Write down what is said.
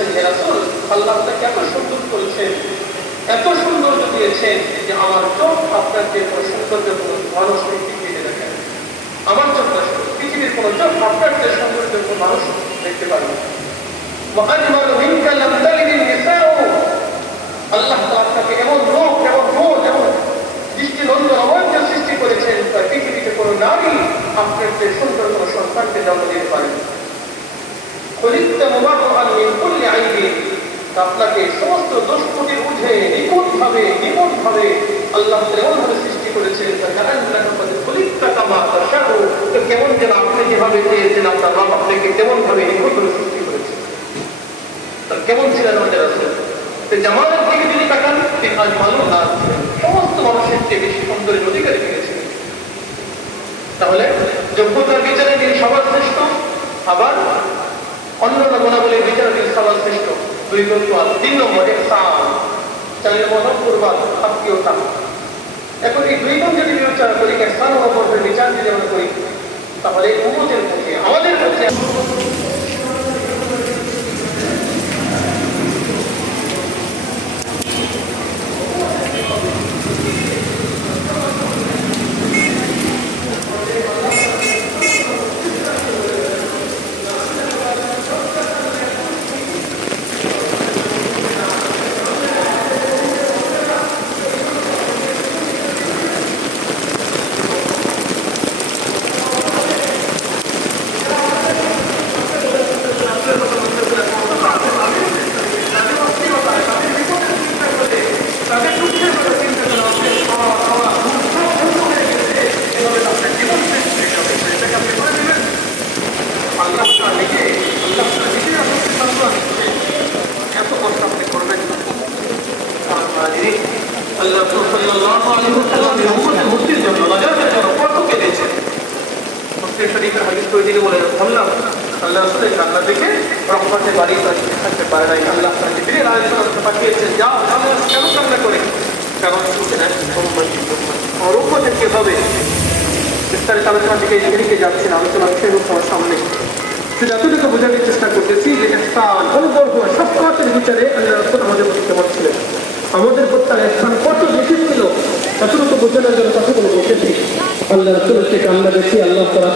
বলছেন, হে রাসূল, আল্লাহ আপনাকে এত সুন্দর করেছেন, এত সৌন্দর্য দিয়েছেন যে আমার চোখ আপনার যে কোনো সৌন্দর্য কোনো মানুষ পৃথিবীতে দেখেন। আমার চোখ না, পৃথিবীর কোনো চোখ আপনার যে সৌন্দর্য কোনো মানুষ দেখতে পারবে না। আল্লাহ আপনাকে এমন রূপ, এমন গুণ, এমন দৃষ্টিনন্দন অমর্য সৃষ্টি করেছেন, তাই পৃথিবীতে কোনো নারী আপনার যে সুন্দর কোনো সন্তানকে জন্ম দিতে পারেন। আপনাকে সমস্ত দোষ ত্রুটি উঠে নিপুণভাবে আল্লাহ এমনভাবে সৃষ্টি করেছেন, কেমন যেন আপনি যেভাবে চেয়েছেন আপনার বাপ আপনাকে তেমন ভাবে নিপুণভাবে সৃষ্টি করেছেন। কেমন ছিলেন আমাদের রাসূল? জামালের দিকে যদি তাকান, ভালো না সমস্ত মানুষের চেয়ে বেশি সুন্দরের অধিকারী পেয়েছিলেন। তাহলে যোগ্যতার বিচারে তিনি সবার শ্রেষ্ঠ, আবার অন্যান্য গুণাবলীর বিচারে তিনি সবার শ্রেষ্ঠ। 2 নম্বর 3 নম্বর ইহসান, 4 নম্বর কুরবান, আত্মীয়তা। এখন এই 2 গুণ যদি বিবেচনা করি, ইহসান ও অপরের বিচার যদি আমরা করি, তাহলে উম্মতের পক্ষে আমাদের পক্ষে বোঝানোর চেষ্টা করতেছি যে ইহসান অনুগ্রহ সবকিছুর বিচারে আল্লাহ রাসূল আমাদের প্রতি কেমন ছিলেন, আমাদের প্রতি তার ইহসান কত বেশি ছিল, এতটুকু বোঝানোর জন্য কতগুলো বলতেছি। আল্লাহ রাসূলের থেকে আমরা দেখি আল্লাহ তাআলা